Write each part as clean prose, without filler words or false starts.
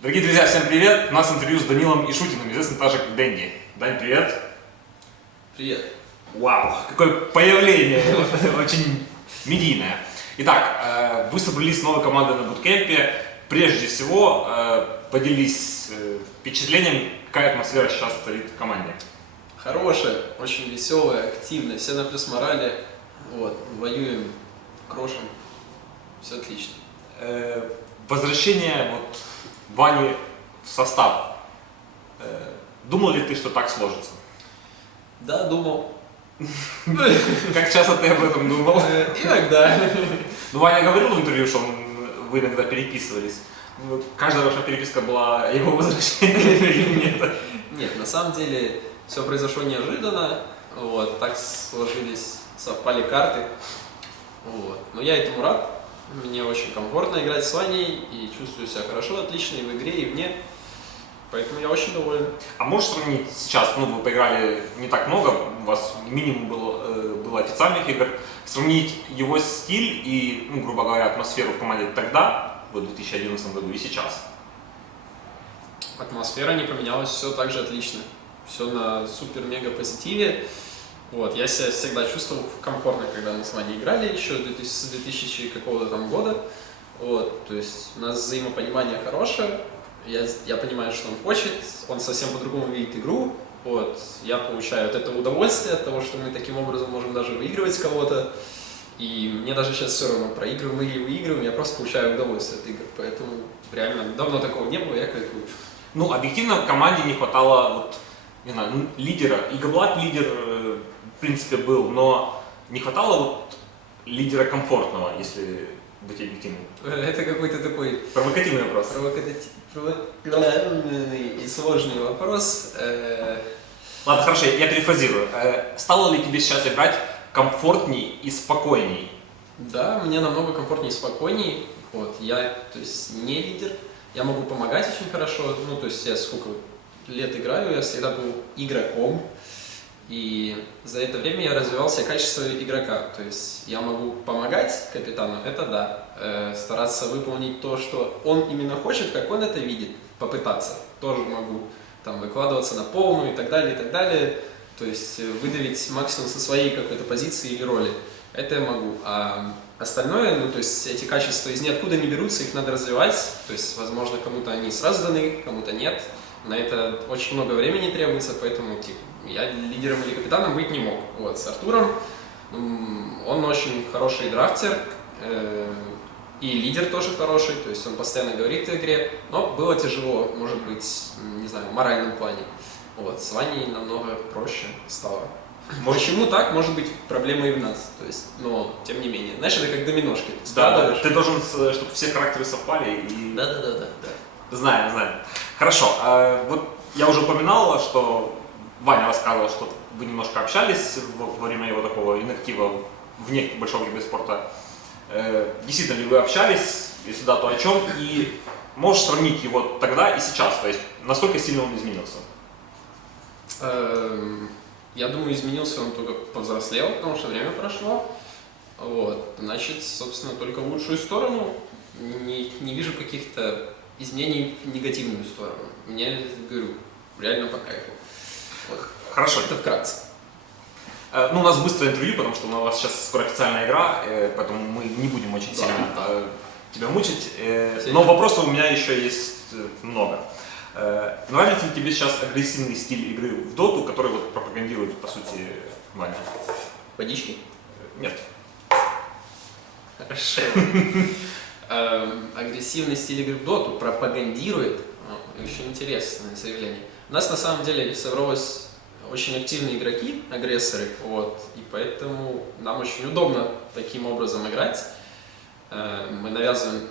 Дорогие друзья, всем привет! У нас интервью с Данилом Ишутиным, известным также как Дэнди. Дань, привет! Привет! Вау, какое появление! Очень медийное. Итак, вы собрались с новой командой на буткемпе. Прежде всего, поделись впечатлением, какая атмосфера сейчас царит в команде. Хорошая, очень веселая, активная, все на плюс морали. Вот, воюем, крошим, все отлично. Возвращение Вани в состав. Думал ли ты, что так сложится? Да, думал. Как часто ты об этом думал? Иногда. Ну, Ваня говорил в интервью, что вы иногда переписывались. Каждая ваша переписка была его возвращением или нет? Нет, на самом деле все произошло неожиданно. Вот, так сложились, совпали карты. Вот. Но я этому рад. Мне очень комфортно играть с Ваней и чувствую себя хорошо, отлично и в игре, и вне. Поэтому я очень доволен. А можешь сравнить сейчас, вы поиграли не так много, у вас минимум было официальных игр, сравнить его стиль и, грубо говоря, атмосферу в команде тогда, в 2011 году и сейчас? Атмосфера не поменялась, все так же отлично. Все на супер-мега позитиве. Вот, я себя всегда чувствовал комфортно, когда мы с Ваней играли еще с 2000 какого-то там года. Вот, то есть у нас взаимопонимание хорошее. Я понимаю, что он хочет, он совсем по-другому видит игру. Вот, я получаю от этого удовольствие, от того, что мы таким образом можем даже выигрывать кого-то. И мне даже сейчас все равно, проигрываем мы или выигрываем, я просто получаю удовольствие от игр. Поэтому реально давно такого не было, я кайфую. Объективно в команде не хватало лидера. Игоблат лидер, в принципе, был, но не хватало лидера комфортного, если быть объективным. Это какой-то такой Провокативный вопрос. Провокативный и сложный вопрос. Ладно, хорошо, я перефразирую. Стало ли тебе сейчас играть комфортней и спокойней? Да, мне намного комфортнее и спокойней. Вот, я, то есть, не лидер, я могу помогать очень хорошо. То есть я сколько лет играю, я всегда был игроком. И за это время я развивал все качества игрока. То есть я могу помогать капитану, это да. Стараться выполнить то, что он именно хочет, как он это видит. Попытаться. Тоже могу выкладываться на полную и так далее, и так далее. То есть выдавить максимум со своей какой-то позиции или роли. Это я могу. А остальное, то есть эти качества из ниоткуда не берутся, их надо развивать. То есть, возможно, кому-то они сразу даны, кому-то нет. На это очень много времени требуется, поэтому я лидером или капитаном быть не мог. Вот, с Артуром он очень хороший драфтер, и лидер тоже хороший, то есть он постоянно говорит о игре, но было тяжело, может быть, не знаю, в моральном плане. Вот, с Ваней намного проще стало. Почему так? Может быть, проблема и в нас, то есть, но тем не менее. Знаешь, это как доминошки. Да, ты должен, чтобы все характеры совпали и... Да. Знаю. Хорошо, я уже упоминал, что Ваня рассказывал, что вы немножко общались во время его такого инактива вне большого киберспорта. Действительно ли вы общались? Если да, то о чем? И можешь сравнить его тогда и сейчас? То есть, насколько сильно он изменился? Я думаю, изменился он только повзрослел, потому что время прошло. Вот. Значит, собственно, только в лучшую сторону. Не вижу каких-то изменений в негативную сторону. Мне, говорю, реально по кайфу. Вот. Хорошо. Это вкратце. У нас быстрое интервью, потому что у вас сейчас скоро официальная игра, поэтому мы не будем очень сильно тебя мучить. Но вопросов у меня еще есть много. Нравится ли тебе сейчас агрессивный стиль игры в доту, который пропагандирует, по сути, Ваня? Водички? Нет. Хорошо. Агрессивный стиль игры в доту пропагандирует. Очень интересное заявление. У нас на самом деле собралось очень активные игроки, агрессоры, и поэтому нам очень удобно таким образом играть. Мы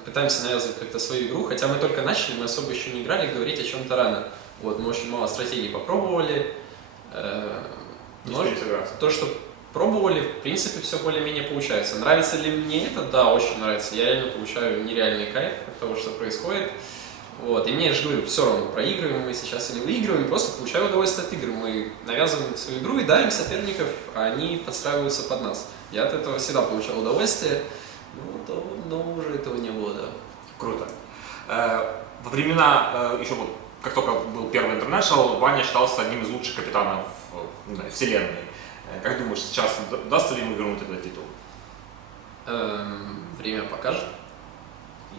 пытаемся навязывать как-то свою игру, хотя мы только начали, мы особо еще не играли, говорить о чем-то рано. Мы очень мало стратегий попробовали. Но то, что пробовали, в принципе, все более-менее получается. Нравится ли мне это? Да, очень нравится. Я реально получаю нереальный кайф от того, что происходит. И мне, я же говорю, все равно, проигрываем мы сейчас или выигрываем, просто получаю удовольствие от игр. Мы навязываем свою игру и давим соперников, а они подстраиваются под нас. Я от этого всегда получал удовольствие, но уже этого не было, да. Круто. Во времена, еще вот, как только был первый International, Ваня считался одним из лучших капитанов не знаю, вселенной. Как думаешь, сейчас удастся ли ему вернуть этот титул? Время покажет.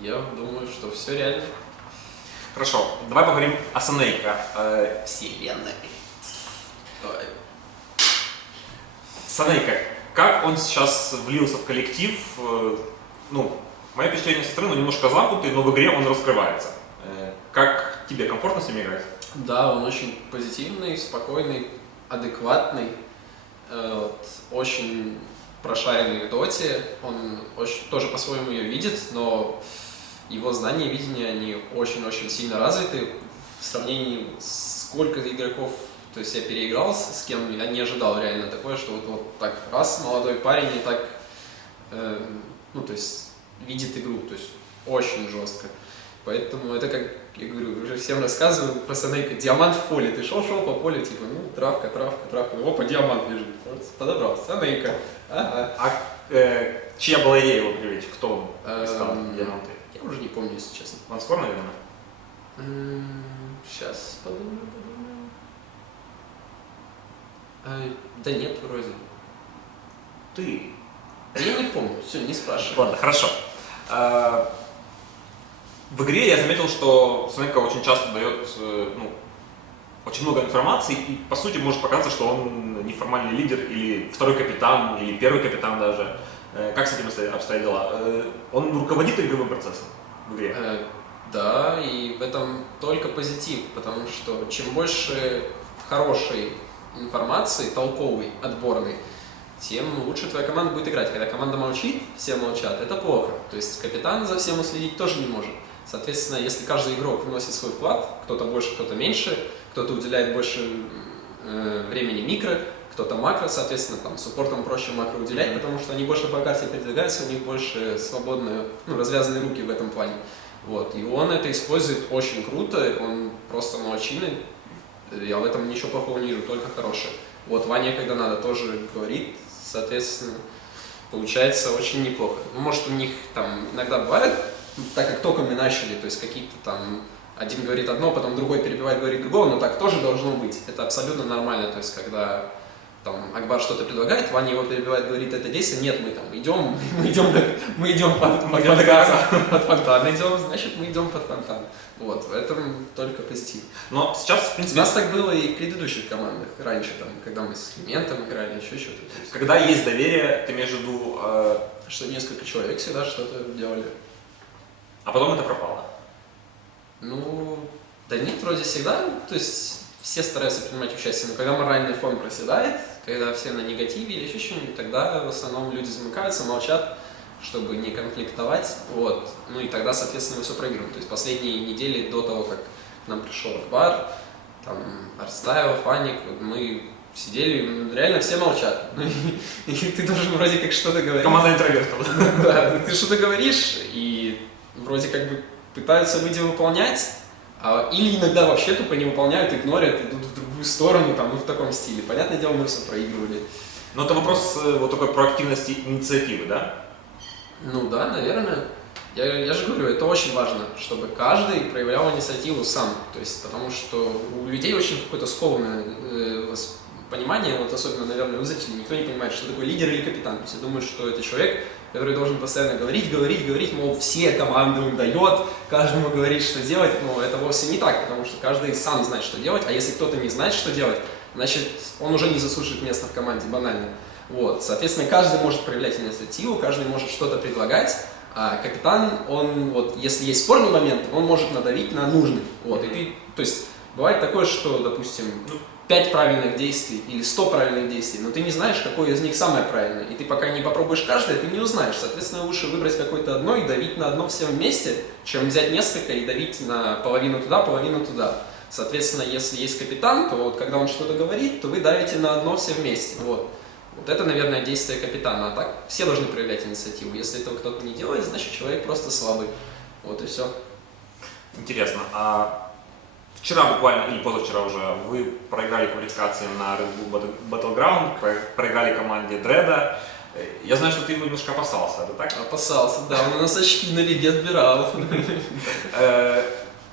Я думаю, что все реально. Хорошо, давай поговорим о Санейко. Вселенной. Давай. Санейко, как он сейчас влился в коллектив? Ну, мое впечатление со стороны, он немножко замкнутый, но в игре он раскрывается. Как тебе комфортно с ним играть? Да, он очень позитивный, спокойный, адекватный, очень прошаренный в доте. Он тоже по-своему ее видит, но его знания и видения, они очень-очень сильно развиты. В сравнении с сколько игроков, то есть я переиграл, с кем я не ожидал реально такое, что вот так раз молодой парень и так, ну то есть видит игру, то есть очень жестко. Поэтому это как, я говорю, уже всем рассказываю про Санейко, диамант в поле, ты шел по полю, типа, ну травка, опа, диамант лежит, подобрал, Санейко, ага. А чья была идея его привлечь? Кто он искал диаманты? Я уже не помню, если честно. Ванскор, наверное? Сейчас подумаю. Да нет, вроде. Ты. Я не помню, все, не спрашивай. Ладно, хорошо. В игре я заметил, что Санейко очень часто дает очень много информации и, по сути, может показаться, что он неформальный лидер или второй капитан, или первый капитан даже. Как с этим обстоят дела? Он руководит игровым процессом в игре? Да, и в этом только позитив, потому что чем больше хорошей информации, толковой, отборной, тем лучше твоя команда будет играть. Когда команда молчит, все молчат, это плохо. То есть капитан за всем уследить тоже не может. Соответственно, если каждый игрок вносит свой вклад, кто-то больше, кто-то меньше, кто-то уделяет больше времени микро, кто-то макро, соответственно, там суппортам проще макро уделять, потому что они больше по карте передвигаются, у них больше свободные, развязанные руки в этом плане. Вот. И он это использует очень круто, он просто молодчинный, я в этом ничего плохого не вижу, только хорошее. Вот Ваня, когда надо, тоже говорит, соответственно, получается очень неплохо. Может, у них там иногда бывает, так как только мы начали, то есть какие-то там, один говорит одно, потом другой перебивает, говорит другого, но так тоже должно быть. Это абсолютно нормально, то есть когда там Акбар что-то предлагает, Ваня его перебивает, говорит это действие, нет, мы там идем под фонтан идем, значит мы идем под фонтан. Вот, в этом только позитив. Но сейчас, в У принципе, нас так было и в предыдущих командах, раньше, там, когда мы с Климентом играли, еще что-то. когда есть доверие, ты имеешь в виду, Что несколько человек всегда что-то делали. а потом это пропало. Ну, да нет, вроде всегда, то есть все стараются принимать участие, но когда моральный фон проседает, когда все на негативе или еще что-нибудь, тогда в основном люди замыкаются, молчат, чтобы не конфликтовать, вот, ну и тогда, соответственно, мы все проигрываем. То есть последние недели до того, как к нам пришел Акбар, там, Арстайл, Фаник, вот мы сидели, реально все молчат. И ты должен вроде как что-то говорить. Команда интровертов. Да, ты что-то говоришь, и вроде как бы пытаются люди выполнять, или иногда вообще тупо не выполняют, игнорят, идут в другую сторону, там, в таком стиле. Понятное дело, мы все проигрывали. Но это вопрос вот такой проактивности инициативы, да? Ну да, наверное. Я же говорю, это очень важно, чтобы каждый проявлял инициативу сам. То есть, потому что у людей очень какое-то скованное понимание, вот особенно, наверное, у зрителей, никто не понимает, что такое лидер или капитан. Все думают, что это человек, который должен постоянно говорить, мол, все команды он дает, каждому говорит, что делать, но это вовсе не так, потому что каждый сам знает, что делать, а если кто-то не знает, что делать, значит, он уже не заслуживает места в команде, банально. Вот, соответственно, каждый может проявлять инициативу, каждый может что-то предлагать, а капитан, он, вот, если есть спорный момент, он может надавить на нужный, вот, и ты, то есть, бывает такое, что, допустим, 5 правильных действий или 100 правильных действий, но ты не знаешь, какое из них самое правильное. И ты пока не попробуешь каждое, ты не узнаешь. Соответственно, лучше выбрать какое-то одно и давить на одно всем вместе, чем взять несколько и давить на половину туда, половину туда. Соответственно, если есть капитан, то вот когда он что-то говорит, то вы давите на одно все вместе. Вот. Вот это, наверное, действие капитана. А так все должны проявлять инициативу. Если этого кто-то не делает, значит человек просто слабый. Вот и все. Интересно. А вчера буквально, или позавчера уже, вы проиграли квалификации на Red Bull Battleground, проиграли команде Дреда. Я знаю, что ты его немножко опасался, это так? Опасался, да, он у нас очки на лиге отбирал.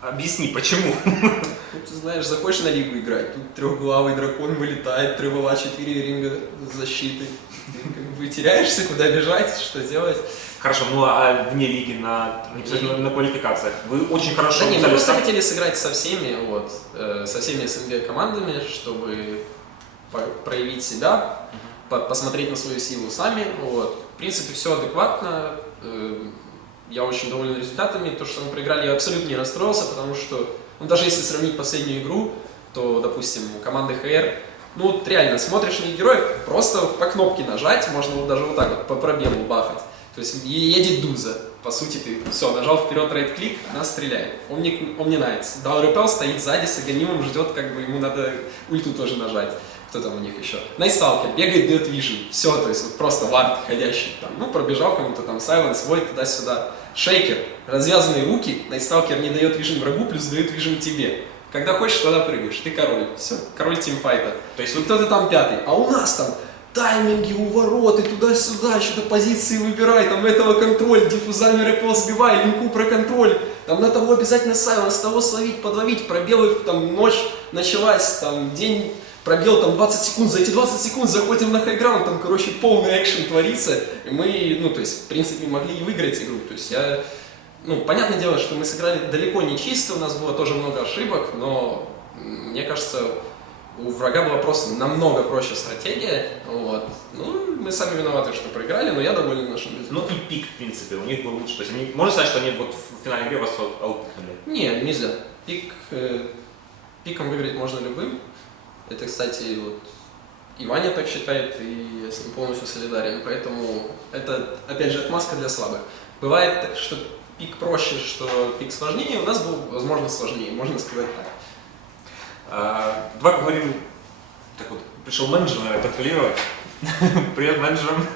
Объясни, почему? Ну, ты знаешь, захочешь на лигу играть, тут трехглавый дракон вылетает, тревела 4 ринга защиты. Ты как бы теряешься, куда бежать, что делать. Хорошо, ну а вне лиги непосредственно на квалификациях вы очень хорошо... Да не, мы взяли просто старт. хотели сыграть со всеми, вот, со всеми СНГ командами, чтобы проявить себя, посмотреть на свою силу сами. Вот. В принципе, все адекватно. Я очень доволен результатами. То, что мы проиграли, я абсолютно не расстроился, потому что, ну, даже если сравнить последнюю игру, то, допустим, у команды ХР, ну, вот реально, смотришь на их героев, просто по кнопке нажать, можно вот даже вот так вот по пробелу бахать. То есть едет Дуза, по сути, ты все, нажал вперед райт-клик, она стреляет. Он мне нравится. Дал РПЛ стоит сзади с аганимом, ждет, как бы ему надо ульту тоже нажать. Кто там у них еще? Найсталкер, бегает, дает вижен. Все, то есть вот просто вард ходящий. Там, ну, пробежал кому-то там, сайленс, войд, туда-сюда. Шейкер, развязанные руки, Найсталкер не дает вижен врагу, плюс дает вижен тебе. Когда хочешь, тогда прыгаешь. Ты король. Все, король тимфайта. То есть вот кто-то там пятый. А у нас там тайминги, увороты, туда-сюда, что-то позиции выбирай, там этого контроль, диффузами рэпл сбивай, линку про контроль, там на того обязательно сайленс, того словить, подловить, пробелы, там ночь началась, там день, пробел там 20 секунд, за эти 20 секунд заходим на хайграунд, там, короче, полный экшен творится, и мы, ну, то есть, в принципе, могли и выиграть игру, то есть я, ну, понятное дело, что мы сыграли далеко не чисто, у нас было тоже много ошибок, но, мне кажется, у врага была просто намного проще стратегия, вот. Ну, мы сами виноваты, что проиграли, но я доволен нашим результатом. Ну и пик, в принципе, у них был лучше. То есть можно сказать, что они вот в финальной игре вас аутпикнули? Не, нельзя. Пиком выиграть можно любым. Это, кстати, вот и Ваня так считает, и я с ним полностью солидарен. Поэтому это, опять же, отмазка для слабых. Бывает так, что пик проще, что пик сложнее. У нас был, возможно, сложнее, можно сказать так. Давай поговорим. Так вот, пришел менеджер, наверное, контролировать. Привет, менеджерам.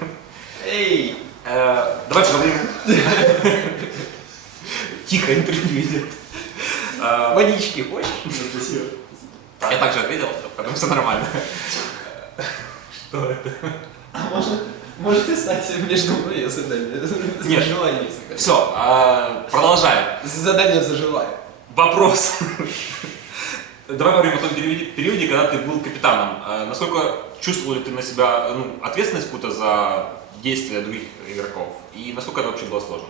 Эй! Давай поговорим. Тихо, интервью идет. Водички хочешь? Я также ответил, потому что нормально. Что это? Можете стать между мной и заданием. Нет. Желание. Все, продолжаем. Задание заживаю. Вопрос. Давай поговорим о том периоде, когда ты был капитаном. Насколько чувствовал ли ты на себя ответственность какую-то за действия других игроков? И насколько это вообще было сложно?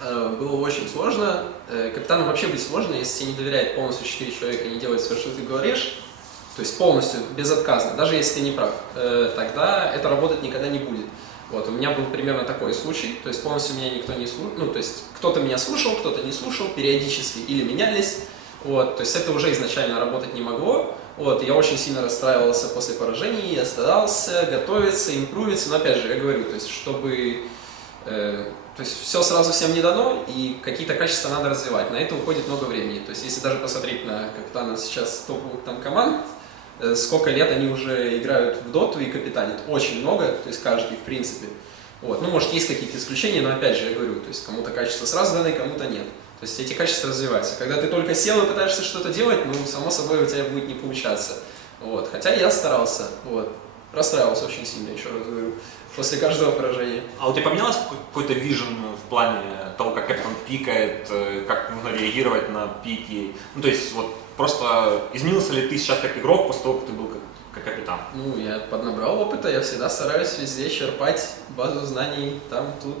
Было очень сложно. Капитаном вообще быть сложно, если тебе не доверяет полностью 4 человека и не делает все, что ты говоришь, то есть полностью, безотказно, даже если ты не прав, тогда это работать никогда не будет. Вот, у меня был примерно такой случай, то есть полностью меня никто не слушал, ну, то есть кто-то меня слушал, кто-то не слушал, периодически или менялись, вот, то есть это уже изначально работать не могло, вот, я очень сильно расстраивался после поражений, я старался готовиться, импровиться, но опять же, я говорю, то есть чтобы, то есть все сразу всем не дано, и какие-то качества надо развивать, на это уходит много времени, то есть если даже посмотреть на капитанов сейчас топовых там команд, сколько лет они уже играют в доту и капитанят. Очень много, то есть каждый, в принципе. Вот. Ну, может, есть какие-то исключения, но опять же, я говорю, то есть кому-то качество сразу даны, кому-то нет. То есть эти качества развиваются. Когда ты только сел и пытаешься что-то делать, ну, само собой, у тебя будет не получаться. Вот. Хотя я старался, вот. Расстраивался очень сильно, еще раз говорю, после каждого поражения. А у тебя поменялось какой-то вижен в плане того, как Кэптон пикает, как нужно реагировать на пики? Ну, то есть, вот, просто изменился ли ты сейчас как игрок после того, как ты был как капитан? Ну, я поднабрал опыта, я всегда стараюсь везде черпать базу знаний, там, тут.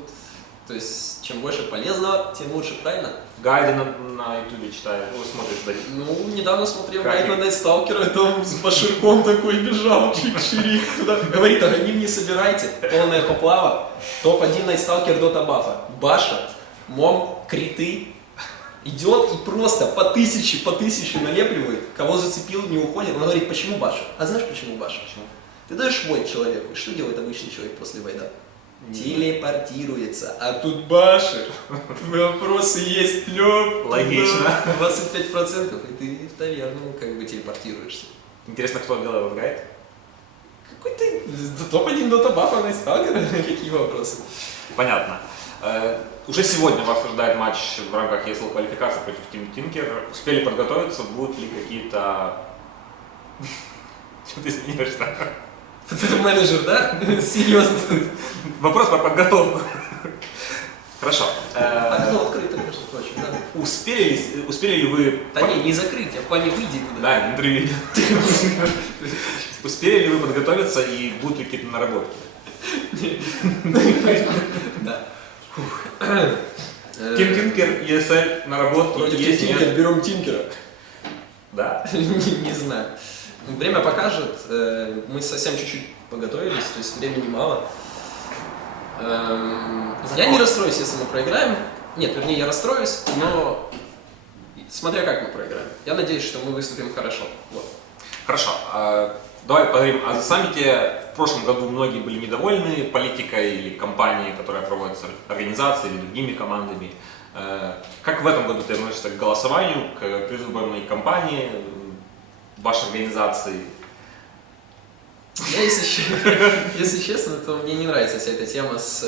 То есть, чем больше полезного, тем лучше, правильно? Гайды на ютубе читаешь, ну, смотришь, да? Ну, недавно смотрел Как гайд на их? Найтсталкера, там с баширком такой бежал, чик-чирик туда. Говорит, аганим не собирайте, полная поплава. Топ-1 Найтсталкер дота бафа. Баша, мом, криты. Идет и просто по тысяче налепливает. Кого зацепил, не уходит. Он говорит, почему Баша? А знаешь, почему Баша? Почему? Ты даешь войд человеку. И что делает обычный человек после войда? Телепортируется. А тут Баша. Вопросы есть, Лёв. Логично. 25%, и ты в таверну как бы телепортируешься. Интересно, кто делал этот гайд? Какой ты топ-1 дота бафа Найтсталкера? Какие вопросы? Понятно. Уже сегодня вас ожидает матч в рамках ESL квалификации против Team Tinker. Успели подготовиться? Будут ли какие-то... Что ты смеешься? Ты менеджер, да? Серьезно. Вопрос про подготовку. Хорошо. Окно открыто, между прочим, да? успели ли вы... Да не закрыть, а в плане выйди туда. Да, интервью. Успели ли вы подготовиться и будут ли какие-то наработки? Да. Тим Тинкер, ESL, наработки. Против есть, Тинкера нет? берем Тинкера. Да. Не знаю. Время покажет. Мы совсем чуть-чуть поготовились, то есть времени мало. Я не расстроюсь, если мы проиграем. Нет, вернее, я расстроюсь, но смотря как мы проиграем. Я надеюсь, что мы выступим хорошо. Вот. Хорошо. Давай поговорим о саммите. В прошлом году многие были недовольны политикой или кампанией, которая проводится организацией или другими командами. Как в этом году ты относишься к голосованию, к предвыборной кампании вашей организации? Я, если честно, то мне не нравится вся эта тема с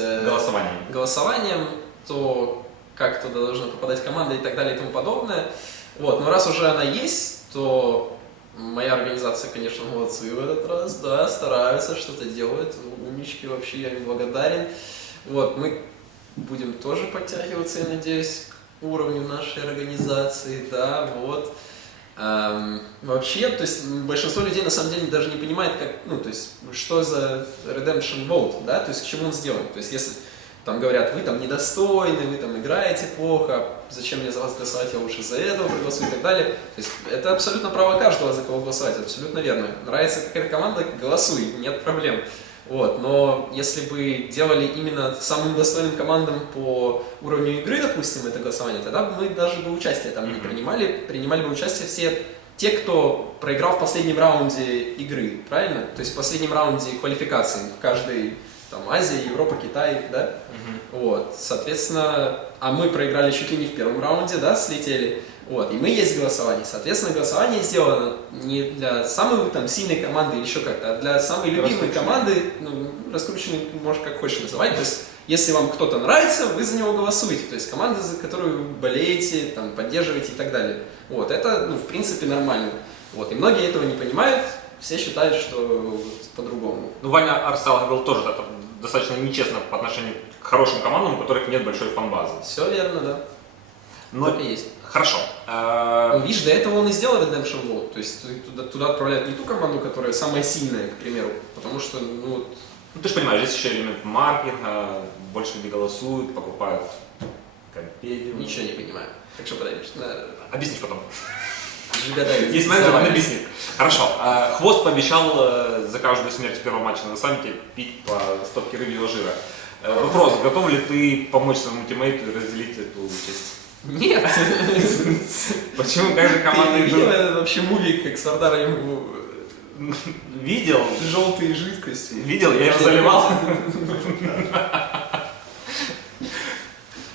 голосованием, то как туда должна попадать команда и так далее и тому подобное. Вот. Но раз уже она есть, то моя организация, конечно, молодцы в этот раз, да, стараются, что-то делают, умнички вообще, я им благодарен. Вот, мы будем тоже подтягиваться, я надеюсь, к уровню нашей организации, да, вот. Вообще, то есть большинство людей на самом деле даже не понимает, как, ну, то есть, что за redemption vote, да, то есть к чему он сделан. То есть, если там говорят, вы там недостойны, вы там играете плохо, зачем мне за вас голосовать, я лучше за этого проголосую и так далее. То есть, это абсолютно право каждого, за кого голосовать, абсолютно верно. Нравится какая-то команда, голосуй, нет проблем. Вот, но если бы делали именно самым достойным командам по уровню игры, допустим, это голосование, тогда бы мы даже бы участие там не принимали бы участие все те, кто проиграл в последнем раунде игры, правильно? То есть в последнем раунде квалификации в каждой там Азия, Европа, Китай, да? Вот, соответственно, а мы проиграли чуть ли не в первом раунде, да, слетели. Вот, и мы есть голосование. Соответственно, голосование сделано не для самой там сильной команды или еще как-то, а для самой любимой команды, ну, раскрученной, может, как хочешь называть. То есть, если вам кто-то нравится, вы за него голосуете. То есть, команда, за которую вы болеете, там, поддерживаете и так далее. Вот, это, ну, в принципе, нормально. Вот, и многие этого не понимают, все считают, что вот, по-другому. Ну, Ваня Арсенал говорил тоже, это достаточно нечестно по отношению к хорошим командам, у которых нет большой фан-базы. Все верно, да. Но... Так и есть. Хорошо. Ну, видишь, до этого он и сделал Redemption Vote. То есть туда отправляют не ту команду, которая самая сильная, к примеру, потому что, ну вот... Ну, ты же понимаешь, здесь еще элемент маркетинга, больше люди голосуют, покупают компедию. Ничего не понимаю. Так что подойдешь. Объяснишь потом. Есть менеджер, он объяснит. Хорошо. Хвост пообещал за каждую смерть в первом матче на саммите пить по стопке рыбьего жира. Вопрос, готов ли ты помочь своему тиммейту и разделить эту участь? Нет! Почему? Как же команда... Ты видел этот вообще мувик, как Сардар ему... Видел. Желтые жидкости. Видел, я их заливал.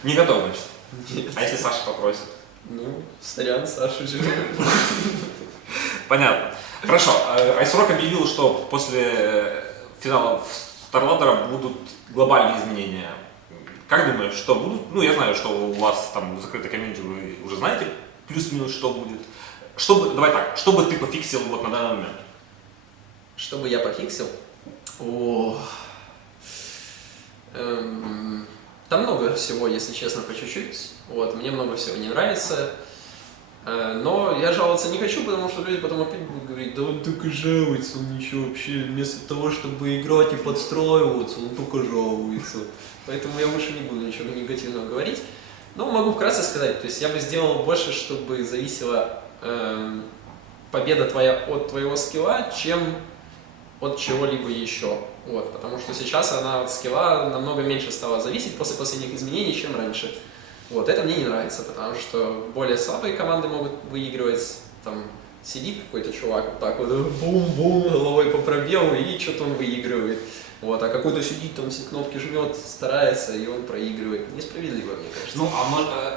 Не готов, значит. Нет. А если Саша попросит? Ну, сорян, Саша же. Понятно. Хорошо. Айсрок объявил, что после финала Старладдера будут глобальные изменения. Как думаешь, что будут? Ну, я знаю, что у вас там в закрытой комьюнити вы уже знаете плюс-минус, что будет. Давай так, что бы ты пофиксил вот на данный момент? Что бы я пофиксил? Там много всего, если честно, по чуть-чуть. Вот, мне много всего не нравится. Но я жаловаться не хочу, потому что люди потом опять будут говорить, да он только жалуется, он ничего вообще, вместо того, чтобы играть и подстраиваться, он только жалуется. Поэтому я лучше не буду ничего негативного говорить. Но могу вкратце сказать, то есть я бы сделал больше, чтобы зависела победа твоя от твоего скилла, чем от чего-либо еще. Вот, потому что сейчас она от скилла намного меньше стала зависеть после последних изменений, чем раньше. Вот, это мне не нравится, потому что более слабые команды могут выигрывать, там сидит какой-то чувак вот так вот, бум-бум, головой по пробелу, и что-то он выигрывает. Вот, а какой-то сидит, там все кнопки жмет, старается, и он проигрывает. Несправедливо, мне кажется. Ну,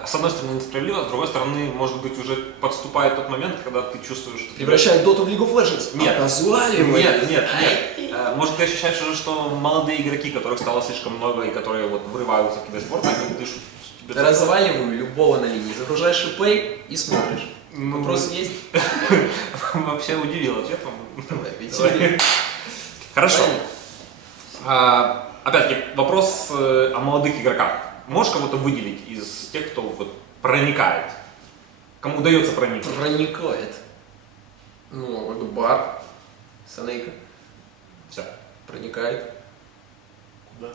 с одной стороны несправедливо, с другой стороны, может быть, уже подступает тот момент, когда ты чувствуешь, что... Превращает Доту в League of Legends? Нет. Казуаливает? Нет. Может, ты ощущаешь уже, что молодые игроки, которых стало слишком много, и которые вот врываются в киберспорт, они дышат. Разваливаю любого на линии. Загружаешь шипей и смотришь. Ну, Вопрос есть? Вообще удивил ответом. Давай. Хорошо. Опять-таки, вопрос о молодых игроках. Можешь кого-то выделить из тех, кто вот проникает? Кому удается проникнуть? Проникает. Ну, бар, Санейка Все. проникает. Куда?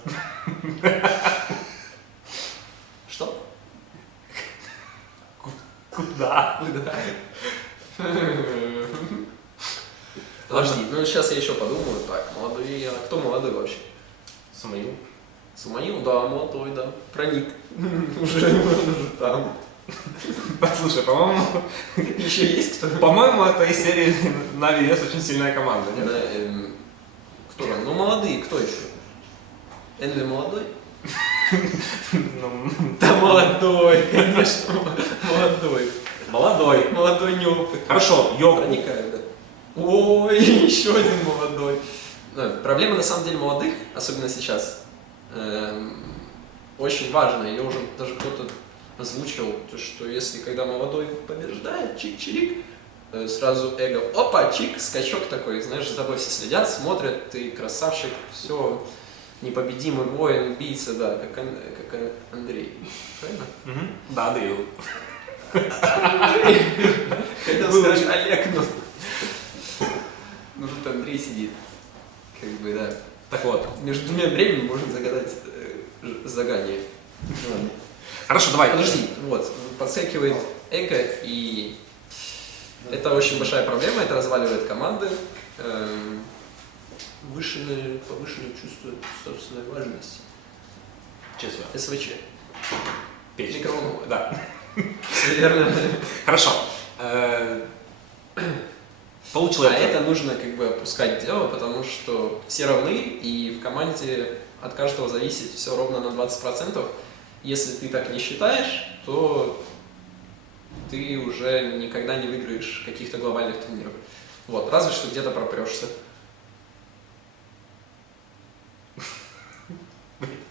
Что? Куда? Куда? Подожди, ну сейчас я еще подумаю. Так, молодой, а кто молодой вообще? Самоил. Самоил, да, молодой, да. Проник. Уже там. Послушай, по-моему, Еще есть кто? по-моему, это из серии Нави Вес очень сильная команда, нет? Да, кто там? Ну, молодые, кто еще? Энви молодой? Ну, Да, молодой, конечно, молодой. молодой. Молодой неопытный. Хорошо, Йоку. Проникает, да. Ой, еще один молодой. Да, проблема на самом деле молодых, особенно сейчас, очень важная. Ее уже даже кто-то озвучил, то, что если когда молодой побеждает, чик-чирик, сразу эго, опа, чик, скачок такой, знаешь, за тобой все следят, смотрят, ты красавчик, все, непобедимый воин, убийца, да, как Андрей. Правильно? Мгм. Да, Андрей. Хотел сказать Олег, но... Ну тут Андрей сидит. Как бы, да. Так вот. Между двумя Андреями можно загадать загадание. Ладно. Хорошо, давай. Подожди, вот, подскакивает эго, и это очень большая проблема, это разваливает команды. Повышенное чувство собственной важности. Честно. СВЧ. Печь. Микроволновая. Да. Верно. Хорошо. Получил А это. это нужно как бы опускать дело, потому что все равны, и в команде от каждого зависит все ровно на 20%. Если ты так не считаешь, то ты уже никогда не выиграешь каких-то глобальных турниров. Вот, разве что где-то пропрешься.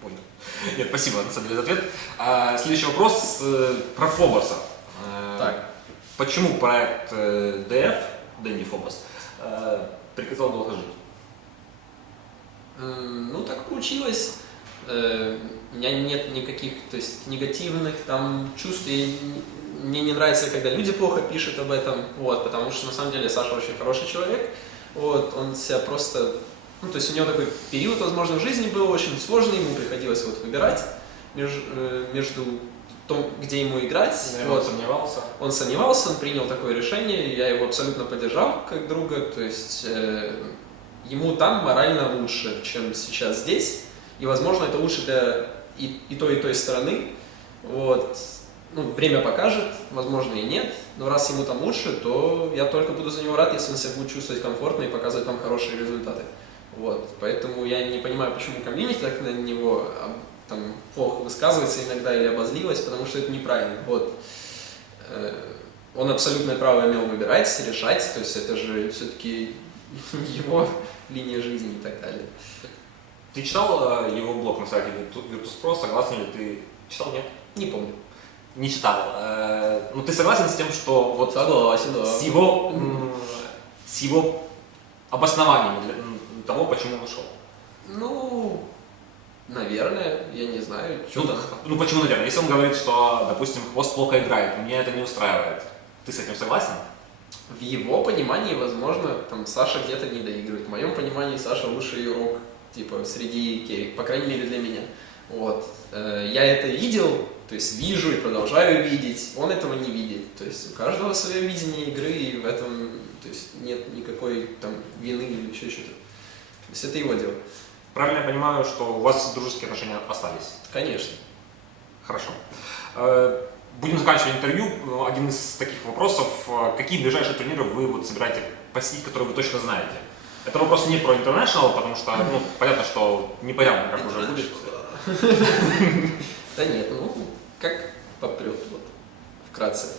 Понял. Нет, спасибо, на самом деле, за ответ. Следующий вопрос про Фобоса. Так. Почему проект DF, Дэнди Фобос, приказал долго жить? Ну, так получилось. У меня нет никаких, то есть, негативных там чувств. Мне не нравится, когда люди плохо пишут об этом, вот, потому что на самом деле Саша очень хороший человек. Вот, он себя просто, ну, то есть у него такой период, возможно, в жизни был очень сложный, ему приходилось вот выбирать между том, где ему играть. Вот. Вот. Сомневался. Он сомневался, он принял такое решение, я его абсолютно поддержал как друга, то есть ему там морально лучше, чем сейчас здесь, и, возможно, это лучше для и той стороны, вот. Ну, время покажет, возможно, и нет, но раз ему там лучше, то я только буду за него рад, если он себя будет чувствовать комфортно и показывать там хорошие результаты. Вот. Поэтому я не понимаю, почему комьюнити так на него там плохо высказывается иногда или обозлилась, потому что это неправильно. Вот. Он абсолютное право имел выбирать, решать, то есть это же все-таки его линия жизни и так далее. Ты читал его блог на сайте Virtus.pro, согласен ли ты? Читал, нет? Не помню. Не читал. Ну, ты согласен с тем, что вот Согласен, да. с его обоснованием для того, почему он ушел? Ну, наверное, я не знаю, что там. Ну, почему, наверное? Если он говорит, что, допустим, Хвост плохо играет, меня это не устраивает, ты с этим согласен? В его понимании, возможно, там Саша где-то не доигрывает. В моем понимании Саша лучший игрок, типа, среди керри, по крайней мере для меня. Вот. Я это видел, то есть вижу и продолжаю видеть, он этого не видит. То есть у каждого свое видение игры, и в этом, то есть, нет никакой там вины или еще что-то. То есть это его дело. Правильно я понимаю, что у вас дружеские отношения остались? Конечно. Хорошо. Будем заканчивать интервью. Один из таких вопросов. Какие ближайшие турниры вы вот собираете посетить, которые вы точно знаете? Это вопрос не про International, потому что, ну, понятно, что непонятно, как уже будет. Да нет, ну, как попрет, вот, вкратце.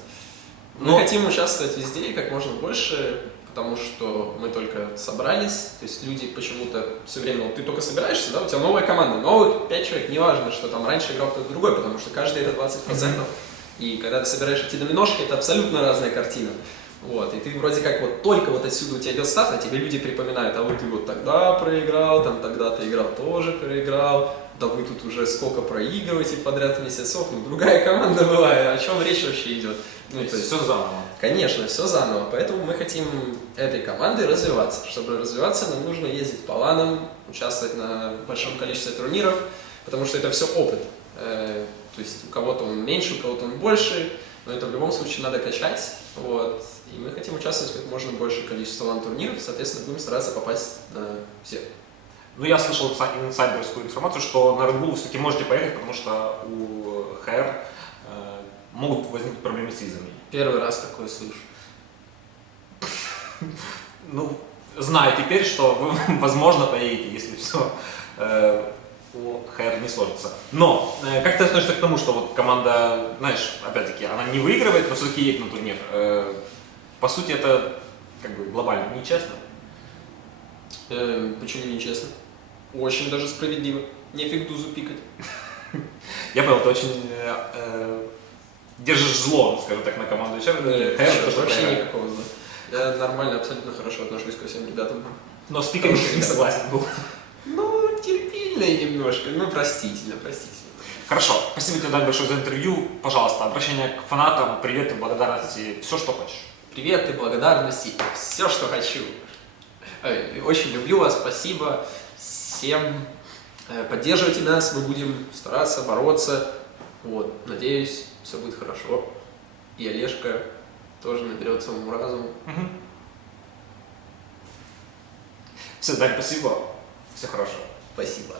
Мы Но- хотим участвовать везде и как можно больше, потому что мы только собрались, то есть люди почему-то все время, вот ты только собираешься, да, у тебя новая команда, новых 5 человек, неважно, что там раньше играл кто-то другой, потому что каждый это 20%, и когда ты собираешь эти доминошки, это абсолютно разная картина. Вот, и ты вроде как вот только вот отсюда у тебя идет старт, а тебе люди припоминают, а вот ты вот тогда проиграл, там тогда ты играл тоже проиграл, да вы тут уже сколько проигрываете подряд месяцев, ну другая команда была, о чем речь вообще идет? Ну, то есть все заново. Конечно, все заново, поэтому мы хотим этой командой развиваться. Чтобы развиваться, нам нужно ездить по ланам, участвовать на большом количестве турниров, потому что это все опыт. То есть у кого-то он меньше, у кого-то он больше, но это в любом случае надо качать. Вот. И мы хотим участвовать в как можно большее количество лан-турниров, соответственно, будем стараться попасть на все. Ну, я слышал инсайдерскую информацию, что на Red Bull все-таки можете поехать, потому что у HR могут возникнуть проблемы с визами. Первый раз такое слышу. Ну, знаю теперь, что вы, возможно, поедете, если все у HR не сложится. Но как ты относишься к тому, что вот команда, знаешь, опять-таки, она не выигрывает, но все-таки едет на турнир? По сути, это как бы глобально нечестно. Почему нечестно? Очень даже справедливо. Нефиг Дузу пикать. Я понял, ты очень держишь зло, скажем так, на команду HR. Вообще никакого зла. Я нормально, абсолютно хорошо отношусь ко всем ребятам. Но с пиками не согласен был. Ну, терпильно немножко, ну, простительно. Хорошо, спасибо тебе, Дань, большое за интервью. Пожалуйста, обращение к фанатам, привет и благодарности, все, что хочешь. Привет и благодарности, все, что хочу. Очень люблю вас, спасибо всем. Поддерживайте нас, мы будем стараться, бороться. Вот, надеюсь, все будет хорошо. И Олежка тоже наберется уму-разуму. Все, Дань, спасибо. Все хорошо. Спасибо.